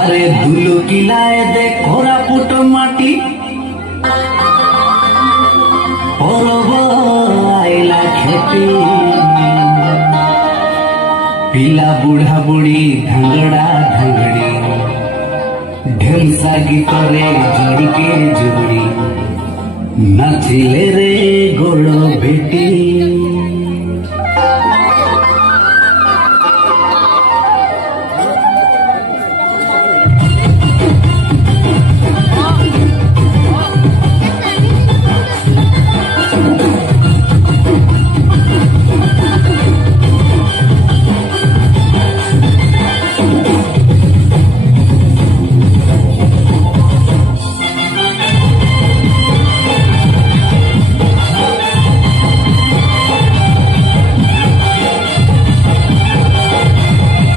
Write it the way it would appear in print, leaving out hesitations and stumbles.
अरे दुलु किलाए दे कोरापुट माटी परब आइला खेती पिला बुढ़ा बुढ़ी धांगड़ा धांगड़ी ढेमसा गीत रे जोड़ी के जोड़ी नाचिले रे गोड़ भेटी।